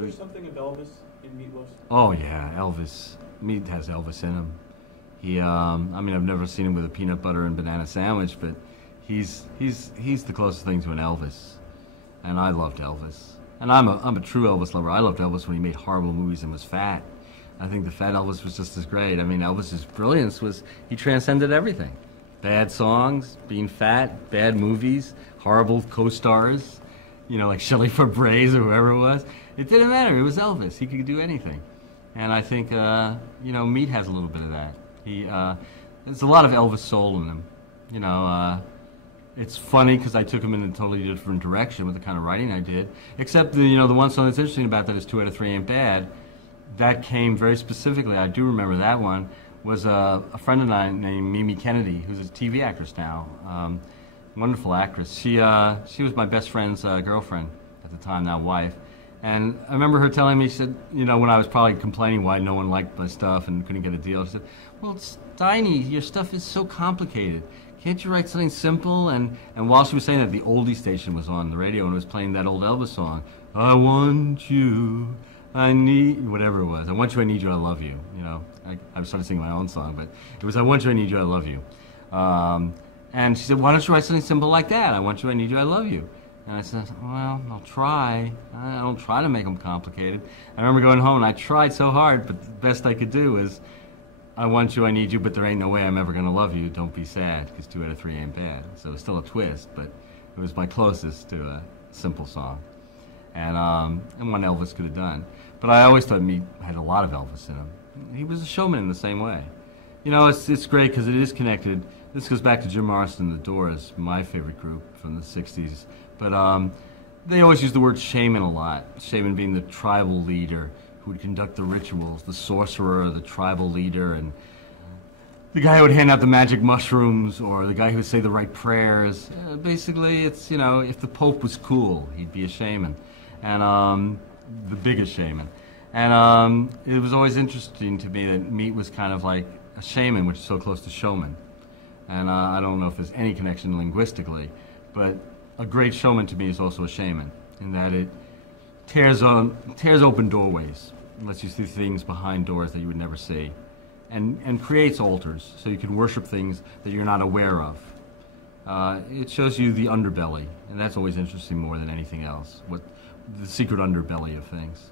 there something of Elvis in Meatloaf? Oh yeah, Elvis. Meat has Elvis in him. He, I mean, I've never seen him with a peanut butter and banana sandwich, but he's the closest thing to an Elvis, and I loved Elvis. And I'm a true Elvis lover. I loved Elvis when he made horrible movies and was fat. I think the fat Elvis was just as great. I mean, Elvis's brilliance was he transcended everything. Bad songs, being fat, bad movies, horrible co-stars, you know, like Shelley Fabares or whoever it was. It didn't matter. It was Elvis. He could do anything. And I think, you know, Meat has a little bit of that. There's a lot of Elvis soul in him. You know, it's funny because I took him in a totally different direction with the kind of writing I did. Except, the one song that's interesting about that is 2 out of 3 Ain't Bad. That came very specifically, I do remember that one, was a friend of mine named Mimi Kennedy, who's a TV actress now. Wonderful actress. She was my best friend's girlfriend at the time, now wife. And I remember her telling me, she said, you know, when I was probably complaining why no one liked my stuff and couldn't get a deal, she said, well, Steiny, your stuff is so complicated. Can't you write something simple? And while she was saying that, the oldie station was on the radio and it was playing that old Elvis song, I want you, I need, whatever it was. I want you, I need you, I love you. You know, I started singing my own song, but it was I want you, I need you, I love you. And she said, why don't you write something simple like that? I want you, I need you, I love you. And I said, well, I'll try. I don't try to make them complicated. I remember going home and I tried so hard, but the best I could do is, I want you, I need you, but there ain't no way I'm ever going to love you. Don't be sad, because 2 out of 3 ain't bad. So it's still a twist, but it was my closest to a simple song. And one Elvis could have done. But I always thought Meat had a lot of Elvis in him. He was a showman in the same way. You know, it's great because it is connected. This goes back to Jim Morrison and the Doors, my favorite group from the 60s. But they always use the word shaman a lot. Shaman being the tribal leader who would conduct the rituals, the sorcerer, the tribal leader, and the guy who would hand out the magic mushrooms, or the guy who would say the right prayers. Basically, it's, you know, if the Pope was cool, he'd be a shaman, and the biggest shaman. And it was always interesting to me that Meat was kind of like a shaman, which is so close to showman. And I don't know if there's any connection linguistically, but a great showman to me is also a shaman, in that it tears open doorways, lets you see things behind doors that you would never see, and creates altars so you can worship things that you're not aware of. It shows you the underbelly, and that's always interesting more than anything else, what the secret underbelly of things.